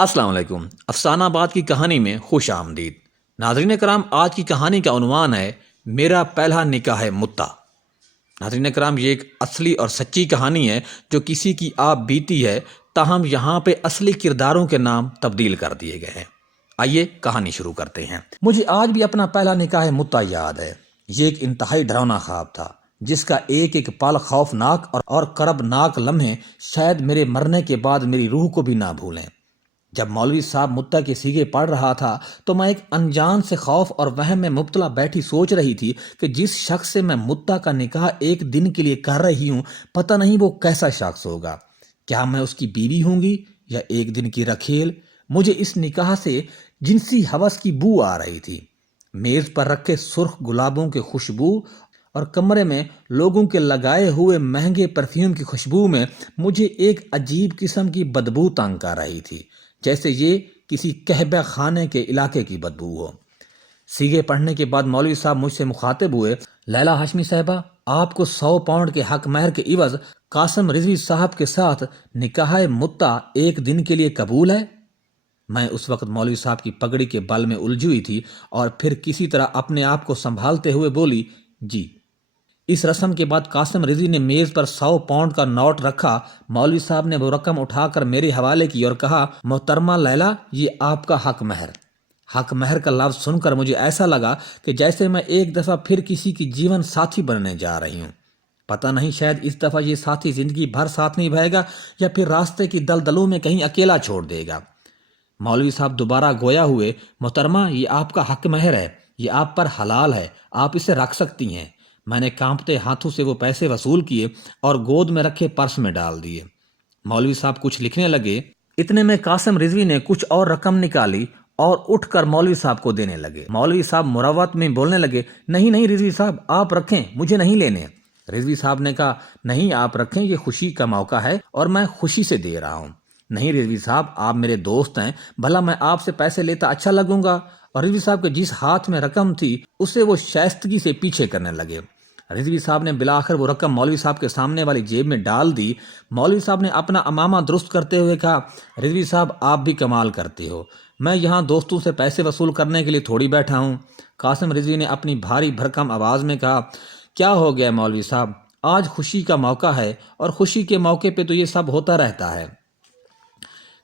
السلام علیکم۔ افسانہ آباد کی کہانی میں خوش آمدید۔ ناظرین کرام، آج کی کہانی کا عنوان ہے میرا پہلا نکاح متا۔ ناظرین کرام، یہ ایک اصلی اور سچی کہانی ہے جو کسی کی آپ بیتی ہے، تاہم یہاں پہ اصلی کرداروں کے نام تبدیل کر دیے گئے ہیں۔ آئیے کہانی شروع کرتے ہیں۔ مجھے آج بھی اپنا پہلا نکاح متا یاد ہے۔ یہ ایک انتہائی ڈراؤنا خواب تھا جس کا ایک ایک پل خوفناک اور کربناک لمحے شاید میرے مرنے کے بعد میری روح کو بھی نہ بھولیں۔ جب مولوی صاحب متا کے سیغے پڑھ رہا تھا تو میں ایک انجان سے خوف اور وہم میں مبتلا بیٹھی سوچ رہی تھی کہ جس شخص سے میں متا کا نکاح ایک دن کے لیے کر رہی ہوں، پتہ نہیں وہ کیسا شخص ہوگا۔ کیا میں اس کی بیوی ہوں گی یا ایک دن کی رکھیل؟ مجھے اس نکاح سے جنسی ہوس کی بو آ رہی تھی۔ میز پر رکھے سرخ گلابوں کے خوشبو اور کمرے میں لوگوں کے لگائے ہوئے مہنگے پرفیوم کی خوشبو میں مجھے ایک عجیب قسم کی بدبو تنگ کر رہی تھی، جیسے یہ کسی کہبہ خانے کے علاقے کی بدبو ہو۔ سیغے پڑھنے کے بعد مولوی صاحب مجھ سے مخاطب ہوئے، لیلا ہاشمی صاحبہ، آپ کو 100 پاؤنڈ کے حق مہر کے عوض قاسم رضوی صاحب کے ساتھ نکاح متا ایک دن کے لیے قبول ہے؟ میں اس وقت مولوی صاحب کی پگڑی کے بل میں الجھی ہوئی تھی اور پھر کسی طرح اپنے آپ کو سنبھالتے ہوئے بولی، جی۔ اس رسم کے بعد قاسم رضوی نے میز پر 100 پاؤنڈ کا نوٹ رکھا۔ مولوی صاحب نے وہ رقم اٹھا کر میرے حوالے کی اور کہا، محترمہ لیلا، یہ آپ کا حق مہر۔ حق مہر کا لفظ سن کر مجھے ایسا لگا کہ جیسے میں ایک دفعہ پھر کسی کی جیون ساتھی بننے جا رہی ہوں۔ پتہ نہیں شاید اس دفعہ یہ ساتھی زندگی بھر ساتھ نہیں بھائے گا یا پھر راستے کی دلدلوں میں کہیں اکیلا چھوڑ دے گا۔ مولوی صاحب دوبارہ گویا ہوئے، محترمہ، یہ آپ کا حق مہر ہے، یہ آپ پر حلال ہے، آپ اسے رکھ سکتی ہیں۔ میں نے کانپتے ہاتھوں سے وہ پیسے وصول کیے اور گود میں رکھے پرس میں ڈال دیے۔ مولوی صاحب کچھ لکھنے لگے، اتنے میں قاسم رضوی نے کچھ اور رقم نکالی اور اٹھ کر مولوی صاحب کو دینے لگے۔ مولوی صاحب مروت میں بولنے لگے، نہیں نہیں رضوی صاحب، آپ رکھیں، مجھے نہیں لینے۔ رضوی صاحب نے کہا، نہیں آپ رکھیں، یہ خوشی کا موقع ہے اور میں خوشی سے دے رہا ہوں۔ نہیں رضوی صاحب، آپ میرے دوست ہیں، بھلا میں آپ سے پیسے لیتا اچھا لگوں گا؟ اور رضوی صاحب کے جس ہاتھ میں رقم تھی اسے وہ شائستگی سے پیچھے کرنے لگے۔ رضوی صاحب نے بلاخر وہ رقم مولوی صاحب کے سامنے والی جیب میں ڈال دی۔ مولوی صاحب نے اپنا امامہ درست کرتے ہوئے کہا، رضوی صاحب آپ بھی کمال کرتے ہو، میں یہاں دوستوں سے پیسے وصول کرنے کے لیے تھوڑی بیٹھا ہوں۔ قاسم رضوی نے اپنی بھاری بھرکم آواز میں کہا، کیا ہو گیا مولوی صاحب، آج خوشی کا موقع ہے اور خوشی کے موقع پہ تو یہ سب ہوتا رہتا ہے۔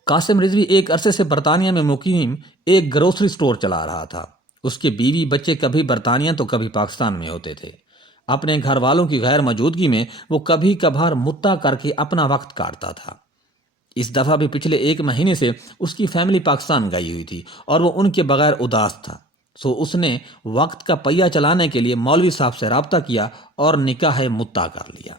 قاسم رضوی ایک عرصے سے برطانیہ میں مقیم ایک گروسری سٹور چلا رہا تھا۔ اس کے بیوی بچے کبھی برطانیہ تو کبھی پاکستان میں ہوتے تھے۔ اپنے گھر والوں کی غیر موجودگی میں وہ کبھی کبھار متا کر کے اپنا وقت کاٹتا تھا۔ اس دفعہ بھی پچھلے 1 مہینے سے اس کی فیملی پاکستان گئی ہوئی تھی اور وہ ان کے بغیر اداس تھا، سو اس نے وقت کا پہیہ چلانے کے لیے مولوی صاحب سے رابطہ کیا اور نکاح متا کر لیا۔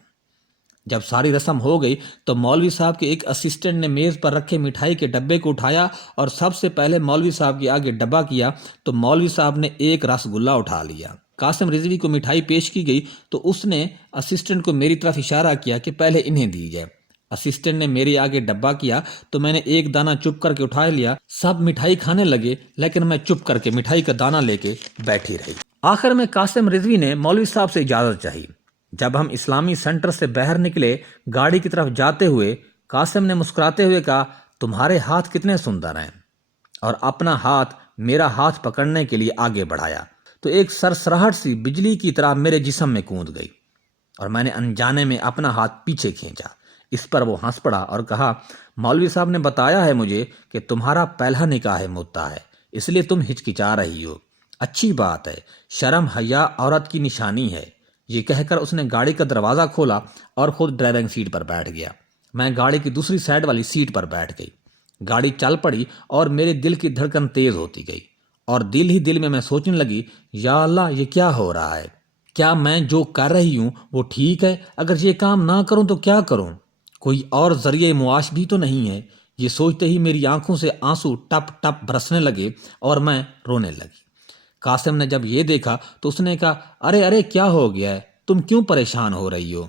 جب ساری رسم ہو گئی تو مولوی صاحب کے ایک اسسٹنٹ نے میز پر رکھے مٹھائی کے ڈبے کو اٹھایا اور سب سے پہلے مولوی صاحب کے آگے ڈبہ کیا تو مولوی صاحب نے ایک رس گلہ اٹھا لیا۔ قاسم رضوی کو مٹھائی پیش کی گئی تو اس نے اسسٹنٹ کو میری طرف اشارہ کیا کہ پہلے انہیں دی جائے۔ اسسٹنٹ نے میرے آگے ڈبہ کیا تو میں نے ایک دانہ چپ کر کے اٹھا لیا۔ سب مٹھائی کھانے لگے لیکن میں چپ کر کے مٹھائی کا دانہ لے کے بیٹھی رہی۔ آخر میں قاسم رضوی نے مولوی صاحب سے اجازت چاہی۔ جب ہم اسلامی سینٹر سے باہر نکلے، گاڑی کی طرف جاتے ہوئے قاسم نے مسکراتے ہوئے کہا، تمہارے ہاتھ کتنے سندر ہیں، اور اپنا ہاتھ میرا ہاتھ پکڑنے کے لیے آگے بڑھایا تو ایک سرسراہٹ سی بجلی کی طرح میرے جسم میں کوند گئی اور میں نے انجانے میں اپنا ہاتھ پیچھے کھینچا۔ اس پر وہ ہنس پڑا اور کہا، مولوی صاحب نے بتایا ہے مجھے کہ تمہارا پہلا نکاح متا ہے، اس لیے تم ہچکچا رہی ہو۔ اچھی بات ہے، شرم حیا عورت کی نشانی ہے۔ یہ کہہ کر اس نے گاڑی کا دروازہ کھولا اور خود ڈرائیونگ سیٹ پر بیٹھ گیا۔ میں گاڑی کی دوسری سائیڈ والی سیٹ پر بیٹھ گئی۔ گاڑی چل پڑی اور میرے دل کی دھڑکن تیز ہوتی گئی اور دل ہی دل میں میں سوچنے لگی، یا اللہ، یہ کیا ہو رہا ہے؟ کیا میں جو کر رہی ہوں وہ ٹھیک ہے؟ اگر یہ کام نہ کروں تو کیا کروں؟ کوئی اور ذریعہ معاش بھی تو نہیں ہے۔ یہ سوچتے ہی میری آنکھوں سے آنسو ٹپ ٹپ برسنے لگے اور میں رونے لگی۔ قاسم نے جب یہ دیکھا تو اس نے کہا، ارے ارے، کیا ہو گیا ہے، تم کیوں پریشان ہو رہی ہو؟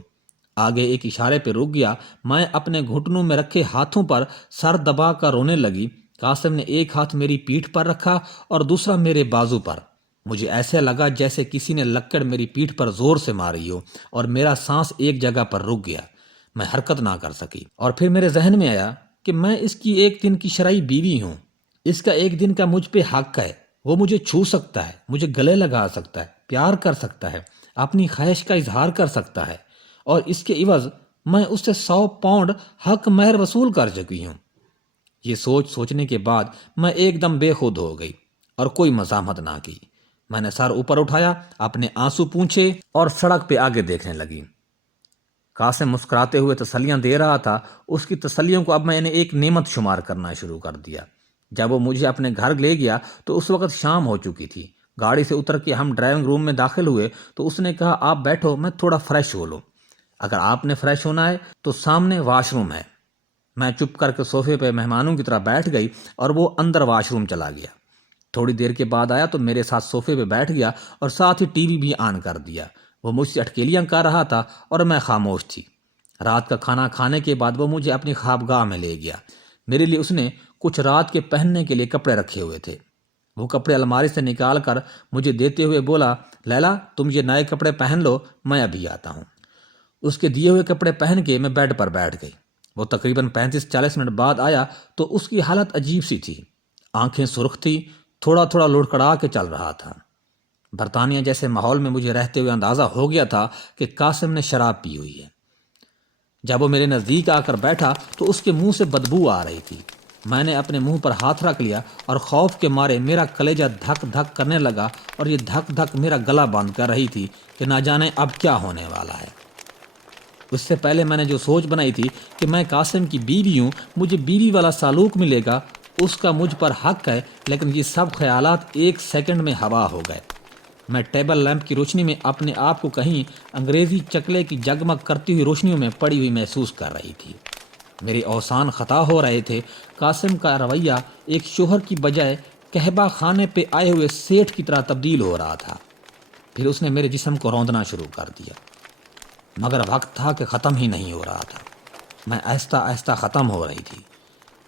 آگے ایک اشارے پہ رک گیا۔ میں اپنے گھٹنوں میں رکھے ہاتھوں پر سر دبا کر رونے لگی۔ قاسم نے ایک ہاتھ میری پیٹھ پر رکھا اور دوسرا میرے بازو پر۔ مجھے ایسے لگا جیسے کسی نے لکڑ میری پیٹھ پر زور سے ماری ہو اور میرا سانس ایک جگہ پر رک گیا۔ میں حرکت نہ کر سکی اور پھر میرے ذہن میں آیا، کہ میں اس کی ایک دن کی شرعی بیوی ہوں، اس کا ایک دن کا مجھ پہ حق ہے، وہ مجھے چھو سکتا ہے، مجھے گلے لگا سکتا ہے، پیار کر سکتا ہے، اپنی خواہش کا اظہار کر سکتا ہے، اور اس کے عوض میں اس سے 100 پاؤنڈ حق مہر وصول کر چکی ہوں۔ یہ سوچنے کے بعد میں ایک دم بے خود ہو گئی اور کوئی مزاحمت نہ کی۔ میں نے سر اوپر اٹھایا، اپنے آنسو پونچھے اور سڑک پہ آگے دیکھنے لگی۔ قاسم مسکراتے ہوئے تسلیاں دے رہا تھا۔ اس کی تسلیوں کو اب میں نے ایک نعمت شمار کرنا شروع کر دیا۔ جب وہ مجھے اپنے گھر لے گیا تو اس وقت شام ہو چکی تھی۔ گاڑی سے اتر کے ہم ڈرائیونگ روم میں داخل ہوئے تو اس نے کہا، آپ بیٹھو، میں تھوڑا فریش ہو لوں۔ اگر آپ نے فریش ہونا ہے تو سامنے واش روم ہے۔ میں چپ کر کے صوفے پہ مہمانوں کی طرح بیٹھ گئی اور وہ اندر واش روم چلا گیا۔ تھوڑی دیر کے بعد آیا تو میرے ساتھ صوفے پہ بیٹھ گیا اور ساتھ ہی ٹی وی بھی آن کر دیا۔ وہ مجھ سے اٹکیلیاں کر رہا تھا اور میں خاموش تھی۔ رات کا کھانا کھانے کے بعد وہ مجھے اپنی خوابگاہ میں لے گیا۔ میرے لیے اس نے کچھ رات کے پہننے کے لیے کپڑے رکھے ہوئے تھے۔ وہ کپڑے الماری سے نکال کر مجھے دیتے ہوئے بولا، لیلا تم یہ نئے کپڑے پہن لو، میں ابھی آتا ہوں۔ اس کے دیے ہوئے کپڑے پہن کے میں بیڈ پر بیٹھ گئی۔ وہ تقریباً 35-40 منٹ بعد آیا تو اس کی حالت عجیب سی تھی۔ آنکھیں سرخ تھی، تھوڑا تھوڑا لڑکڑا کے چل رہا تھا۔ برطانیہ جیسے ماحول میں مجھے رہتے ہوئے اندازہ ہو گیا تھا کہ قاسم نے شراب پی ہوئی ہے۔ جب وہ میرے نزدیک آ کر بیٹھا تو اس کے منہ سے بدبو آ رہی تھی۔ میں نے اپنے منہ پر ہاتھ رکھ لیا اور خوف کے مارے میرا کلیجہ دھک دھک کرنے لگا اور یہ دھک دھک میرا گلا بند کر رہی تھی کہ نہ جانے اب کیا ہونے والا ہے۔ اس سے پہلے میں نے جو سوچ بنائی تھی کہ میں قاسم کی بیوی ہوں، مجھے بیوی والا سلوک ملے گا، اس کا مجھ پر حق ہے، لیکن یہ سب خیالات ایک سیکنڈ میں ہوا ہو گئے۔ میں ٹیبل لیمپ کی روشنی میں اپنے آپ کو کہیں انگریزی چکلے کی جگمگ کرتی ہوئی روشنیوں میں پڑی ہوئی محسوس کر رہی تھی۔ میرے اوسان خطا ہو رہے تھے۔ قاسم کا رویہ ایک شوہر کی بجائے کہبہ خانے پہ آئے ہوئے سیٹھ کی طرح تبدیل ہو رہا تھا۔ پھر اس نے میرے جسم کو روندنا شروع کر دیا، مگر وقت تھا کہ ختم ہی نہیں ہو رہا تھا۔ میں آہستہ آہستہ ختم ہو رہی تھی،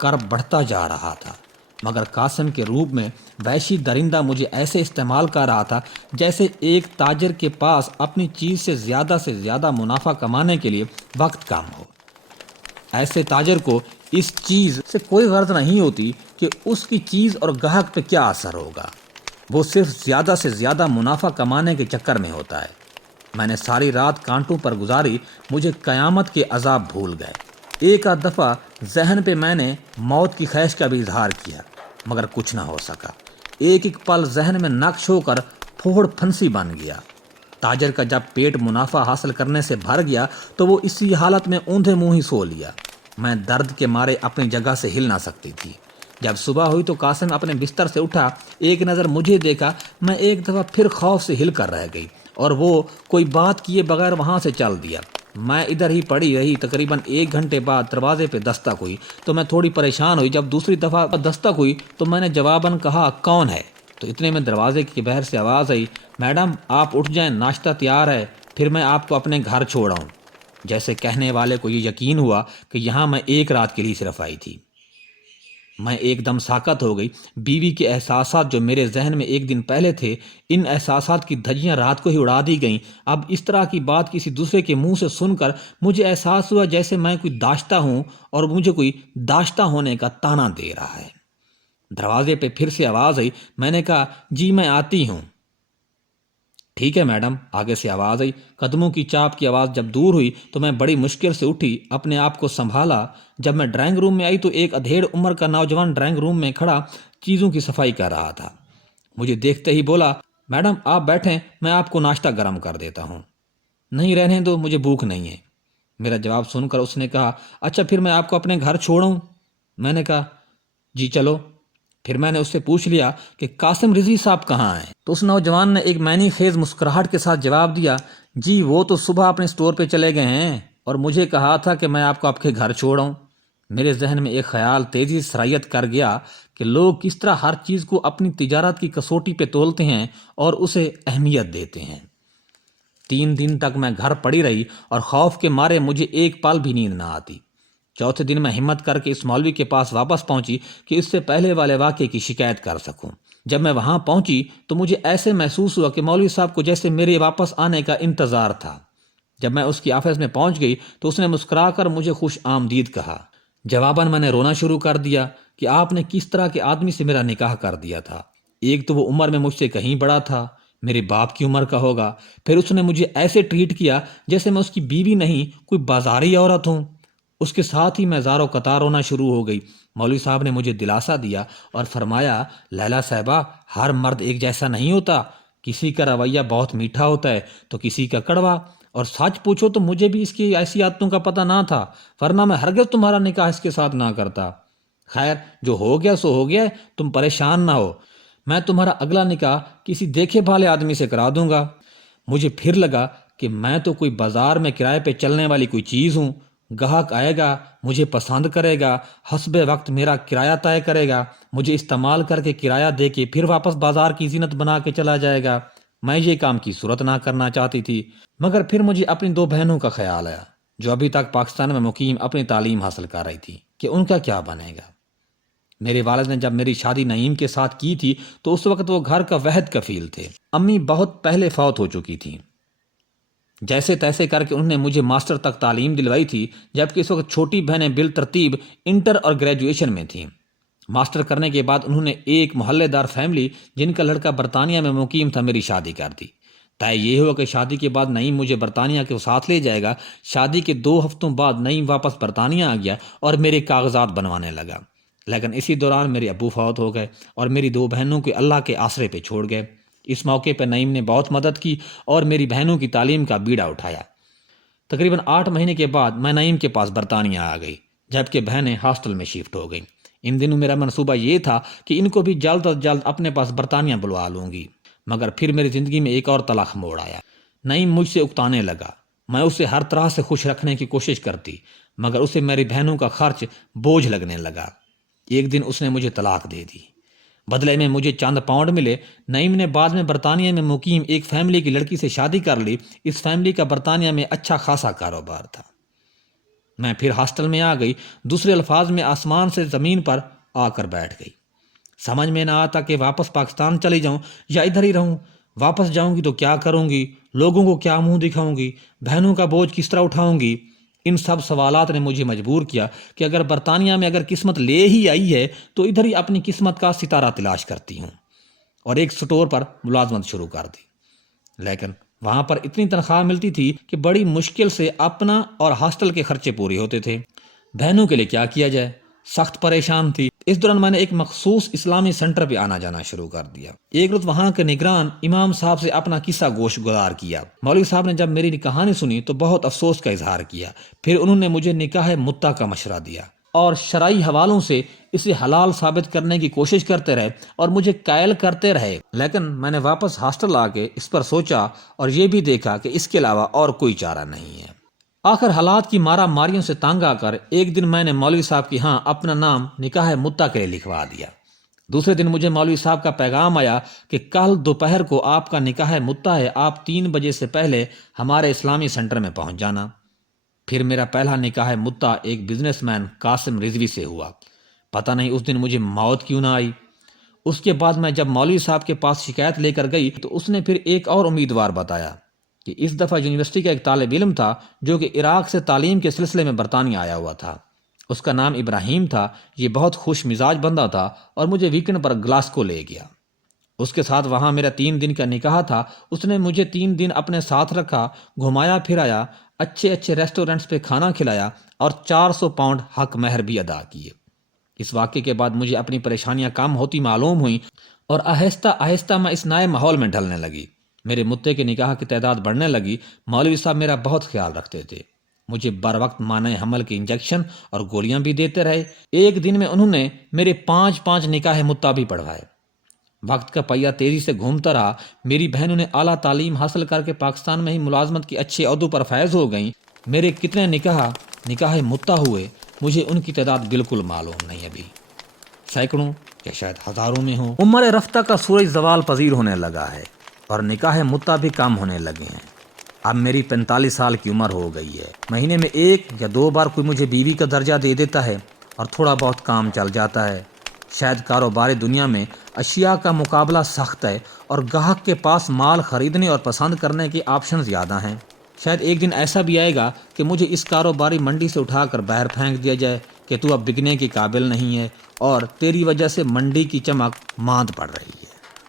کرب بڑھتا جا رہا تھا، مگر قاسم کے روپ میں وحشی درندہ مجھے ایسے استعمال کر رہا تھا جیسے ایک تاجر کے پاس اپنی چیز سے زیادہ منافع کمانے کے لیے وقت کم ہو۔ ایسے تاجر کو اس چیز سے کوئی غرض نہیں ہوتی کہ اس کی چیز اور گاہک پہ کیا اثر ہوگا، وہ صرف زیادہ سے زیادہ منافع کمانے کے چکر میں ہوتا ہے۔ میں نے ساری رات کانٹوں پر گزاری، مجھے قیامت کے عذاب بھول گئے۔ ایک آدھ دفعہ ذہن پہ میں نے موت کی خواہش کا بھی اظہار کیا، مگر کچھ نہ ہو سکا۔ ایک ایک پل ذہن میں نقش ہو کر پھوڑ پھنسی بن گیا۔ تاجر کا جب پیٹ منافع حاصل کرنے سے بھر گیا تو وہ اسی حالت میں اوندھے منہ ہی سو لیا۔ میں درد کے مارے اپنی جگہ سے ہل نہ سکتی تھی۔ جب صبح ہوئی تو قاسم اپنے بستر سے اٹھا، ایک نظر مجھے دیکھا، میں ایک دفعہ پھر خوف سے ہل کر رہ گئی اور وہ کوئی بات کیے بغیر وہاں سے چل دیا۔ میں ادھر ہی پڑی رہی۔ تقریباً 1 گھنٹے بعد دروازے پہ دستک ہوئی تو میں تھوڑی پریشان ہوئی۔ جب دوسری دفعہ دستک ہوئی تو میں نے جواباً کہا، کون ہے؟ تو اتنے میں دروازے کی باہر سے آواز آئی، میڈم آپ اٹھ جائیں، ناشتہ تیار ہے، پھر میں آپ کو اپنے گھر چھوڑ آؤں۔ جیسے کہنے والے کو یہ یقین ہوا کہ یہاں میں 1 رات کے لیے صرف آئی تھی۔ میں ایک دم ساکت ہو گئی۔ بیوی کے احساسات جو میرے ذہن میں ایک دن پہلے تھے، ان احساسات کی دھجیاں رات کو ہی اڑا دی گئیں۔ اب اس طرح کی بات کسی دوسرے کے منہ سے سن کر مجھے احساس ہوا جیسے میں کوئی داشتہ ہوں اور مجھے کوئی داشتہ ہونے کا طعنہ دے رہا ہے۔ دروازے پہ پھر سے آواز آئی۔ میں نے کہا، جی میں آتی ہوں۔ ٹھیک ہے میڈم، آگے سے آواز آئی۔ قدموں کی چاپ کی آواز جب دور ہوئی تو میں بڑی مشکل سے اٹھی، اپنے آپ کو سنبھالا۔ جب میں ڈرائنگ روم میں آئی تو ایک ادھیڑ عمر کا نوجوان ڈرائنگ روم میں کھڑا چیزوں کی صفائی کر رہا تھا۔ مجھے دیکھتے ہی بولا، میڈم آپ بیٹھیں، میں آپ کو ناشتہ گرم کر دیتا ہوں۔ نہیں رہنے دو، مجھے بھوک نہیں ہے۔ میرا جواب سن کر اس نے کہا، اچھا پھر میں آپ کو اپنے گھر چھوڑوں؟ میں نے کہا، جی چلو۔ پھر میں نے اس سے پوچھ لیا کہ قاسم رضوی صاحب کہاں ہیں؟ تو اس نوجوان نے ایک معنی خیز مسکراہٹ کے ساتھ جواب دیا، جی وہ تو صبح اپنے سٹور پہ چلے گئے ہیں اور مجھے کہا تھا کہ میں آپ کو آپ کے گھر چھوڑاؤں۔ میرے ذہن میں ایک خیال تیزی سے سرایت کر گیا کہ لوگ کس طرح ہر چیز کو اپنی تجارت کی کسوٹی پہ تولتے ہیں اور اسے اہمیت دیتے ہیں۔ 3 دن تک میں گھر پڑی رہی اور خوف کے مارے مجھے ایک پل بھی نیند نہ آتی۔ چوتھے دن میں ہمت کر کے اس مولوی کے پاس واپس پہنچی کہ اس سے پہلے والے واقعے کی شکایت کر سکوں۔ جب میں وہاں پہنچی تو مجھے ایسے محسوس ہوا کہ مولوی صاحب کو جیسے میرے واپس آنے کا انتظار تھا۔ جب میں اس کی آفس میں پہنچ گئی تو اس نے مسکرا کر مجھے خوش آمدید کہا۔ جواباً میں نے رونا شروع کر دیا کہ آپ نے کس طرح کے آدمی سے میرا نکاح کر دیا تھا۔ ایک تو وہ عمر میں مجھ سے کہیں بڑا تھا، میرے باپ کی عمر کا ہوگا، پھر اس نے مجھے ایسے ٹریٹ کیا جیسے میں اس کی بیوی نہیں کوئی بازاری عورت ہوں۔ اس کے ساتھ ہی میں زار و قطار رونا شروع ہو گئی۔ مولوی صاحب نے مجھے دلاسا دیا اور فرمایا، لیلا صاحبہ، ہر مرد ایک جیسا نہیں ہوتا، کسی کا رویہ بہت میٹھا ہوتا ہے تو کسی کا کڑوا، اور سچ پوچھو تو مجھے بھی اس کی ایسی عادتوں کا پتہ نہ تھا، ورنہ میں ہرگز تمہارا نکاح اس کے ساتھ نہ کرتا۔ خیر، جو ہو گیا سو ہو گیا، تم پریشان نہ ہو، میں تمہارا اگلا نکاح کسی دیکھے بھالے آدمی سے کرا دوں گا۔ مجھے پھر لگا کہ میں تو کوئی بازار میں کرائے پہ چلنے والی کوئی چیز ہوں، گاہک آئے گا، مجھے پسند کرے گا، حسب وقت میرا کرایہ طے کرے گا، مجھے استعمال کر کے کرایہ دے کے پھر واپس بازار کی زینت بنا کے چلا جائے گا۔ میں یہ کام کی صورت نہ کرنا چاہتی تھی، مگر پھر مجھے اپنی 2 بہنوں کا خیال آیا جو ابھی تک پاکستان میں مقیم اپنی تعلیم حاصل کر رہی تھی کہ ان کا کیا بنے گا۔ میرے والد نے جب میری شادی نعیم کے ساتھ کی تھی تو اس وقت وہ گھر کا واحد کفیل تھے۔ امی بہت پہلے فوت ہو چکی تھیں۔ جیسے تیسے کر کے انہوں نے مجھے ماسٹر تک تعلیم دلوائی تھی، جبکہ اس وقت چھوٹی بہنیں بالترتیب انٹر اور گریجویشن میں تھیں۔ ماسٹر کرنے کے بعد انہوں نے ایک محلے دار فیملی جن کا لڑکا برطانیہ میں مقیم تھا میری شادی کر دی۔ طے یہ ہوا کہ شادی کے بعد نعیم مجھے برطانیہ کے ساتھ لے جائے گا۔ شادی کے 2 ہفتوں بعد نعیم واپس برطانیہ آ گیا اور میرے کاغذات بنوانے لگا، لیکن اسی دوران میرے ابو فوت ہو گئے اور میری 2 بہنوں کو اللہ کے آسرے پہ چھوڑ گئے۔ اس موقع پہ نعیم نے بہت مدد کی اور میری بہنوں کی تعلیم کا بیڑا اٹھایا۔ تقریباً 8 مہینے کے بعد میں نعیم کے پاس برطانیہ آ گئی، جبکہ بہنیں ہاسٹل میں شفٹ ہو گئیں۔ ان دنوں میرا منصوبہ یہ تھا کہ ان کو بھی جلد از جلد اپنے پاس برطانیہ بلوا لوں گی، مگر پھر میری زندگی میں ایک اور تلخ موڑ آیا۔ نعیم مجھ سے اکتانے لگا۔ میں اسے ہر طرح سے خوش رکھنے کی کوشش کرتی، مگر اسے میری بہنوں کا خرچ بوجھ لگنے لگا۔ ایک دن اس نے مجھے طلاق دے دی، بدلے میں مجھے چند پاؤنڈ ملے۔ نعیم نے بعد میں برطانیہ میں مقیم ایک فیملی کی لڑکی سے شادی کر لی۔ اس فیملی کا برطانیہ میں اچھا خاصا کاروبار تھا۔ میں پھر ہاسٹل میں آ گئی، دوسرے الفاظ میں آسمان سے زمین پر آ کر بیٹھ گئی۔ سمجھ میں نہ آتا کہ واپس پاکستان چلی جاؤں یا ادھر ہی رہوں۔ واپس جاؤں گی تو کیا کروں گی، لوگوں کو کیا منہ دکھاؤں گی، بہنوں کا بوجھ کس طرح اٹھاؤں گی۔ ان سب سوالات نے مجھے مجبور کیا کہ اگر برطانیہ میں اگر قسمت لے ہی آئی ہے تو ادھر ہی اپنی قسمت کا ستارہ تلاش کرتی ہوں، اور ایک سٹور پر ملازمت شروع کر دی۔ لیکن وہاں پر اتنی تنخواہ ملتی تھی کہ بڑی مشکل سے اپنا اور ہاسٹل کے خرچے پورے ہوتے تھے۔ بہنوں کے لیے کیا کیا جائے، سخت پریشان تھی۔ اس دوران میں نے ایک مخصوص اسلامی سینٹر پہ آنا جانا شروع کر دیا۔ ایک روز وہاں کے نگران امام صاحب سے اپنا قصہ گوش گزار کیا۔ مولوی صاحب نے جب میری کہانی سنی تو بہت افسوس کا اظہار کیا۔ پھر انہوں نے مجھے نکاح متع کا مشورہ دیا اور شرعی حوالوں سے اسے حلال ثابت کرنے کی کوشش کرتے رہے اور مجھے قائل کرتے رہے، لیکن میں نے واپس ہاسٹل آ کے اس پر سوچا اور یہ بھی دیکھا کہ اس کے علاوہ اور کوئی چارہ نہیں ہے۔ آخر حالات کی مارا ماریوں سے تنگ آ کر ایک دن میں نے مولوی صاحب کی ہاں اپنا نام نکاح متع کے لیے لکھوا دیا۔ دوسرے دن مجھے مولوی صاحب کا پیغام آیا کہ کل دوپہر کو آپ کا نکاح متع ہے، آپ 3 بجے سے پہلے ہمارے اسلامی سینٹر میں پہنچ جانا۔ پھر میرا پہلا نکاح متع ایک بزنس مین قاسم رضوی سے ہوا۔ پتہ نہیں اس دن مجھے موت کیوں نہ آئی۔ اس کے بعد میں جب مولوی صاحب کے پاس شکایت لے کر گئی تو اس نے پھر ایک اور امیدوار بتایا کہ اس دفعہ یونیورسٹی کا ایک طالب علم تھا جو کہ عراق سے تعلیم کے سلسلے میں برطانیہ آیا ہوا تھا۔ اس کا نام ابراہیم تھا۔ یہ بہت خوش مزاج بندہ تھا اور مجھے ویکنڈ پر گلاسکو لے گیا۔ اس کے ساتھ وہاں میرا 3 دن کا نکاح تھا۔ اس نے مجھے 3 دن اپنے ساتھ رکھا، گھمایا پھرایا، اچھے اچھے ریسٹورنٹس پہ کھانا کھلایا اور 400 پاؤنڈ حق مہر بھی ادا کیے۔ اس واقعے کے بعد مجھے اپنی پریشانیاں کم ہوتی معلوم ہوئیں اور آہستہ آہستہ میں اس نئے ماحول میں ڈھلنے لگی۔ میرے متع کے نکاح کی تعداد بڑھنے لگی۔ مولوی صاحب میرا بہت خیال رکھتے تھے، مجھے بر وقت مانع حمل کے انجیکشن اور گولیاں بھی دیتے رہے۔ ایک دن میں انہوں نے میرے 5 نکاح متع بھی پڑھوائے۔ وقت کا پہیہ تیزی سے گھومتا رہا۔ میری بہنوں نے اعلیٰ تعلیم حاصل کر کے پاکستان میں ہی ملازمت کی اچھے عہدوں پر فائز ہو گئیں۔ میرے کتنے نکاح متع ہوئے مجھے ان کی تعداد بالکل معلوم نہیں، ابھی سینکڑوں یا شاید ہزاروں میں ہوں۔ عمر رفتہ کا سورج زوال پذیر ہونے لگا ہے اور نکاح متع بھی کم ہونے لگے ہیں۔ اب میری 45 سال کی عمر ہو گئی ہے۔ مہینے میں 1 یا 2 بار کوئی مجھے بیوی کا درجہ دے دیتا ہے اور تھوڑا بہت کام چل جاتا ہے۔ شاید کاروباری دنیا میں اشیاء کا مقابلہ سخت ہے اور گاہک کے پاس مال خریدنے اور پسند کرنے کے آپشن زیادہ ہیں۔ شاید ایک دن ایسا بھی آئے گا کہ مجھے اس کاروباری منڈی سے اٹھا کر باہر پھینک دیا جائے کہ تو اب بکنے کے قابل نہیں ہے اور تیری وجہ سے منڈی کی چمک ماند پڑ رہی ہے۔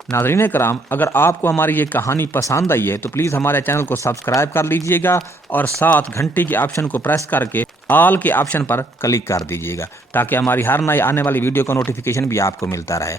ناظرین کرام، اگر آپ کو ہماری یہ کہانی پسند آئی ہے تو پلیز ہمارے چینل کو سبسکرائب کر لیجئے گا اور ساتھ گھنٹی کے آپشن کو پریس کر کے آل کے آپشن پر کلک کر دیجئے گا تاکہ ہماری ہر نئی آنے والی ویڈیو کا نوٹیفیکیشن بھی آپ کو ملتا رہے۔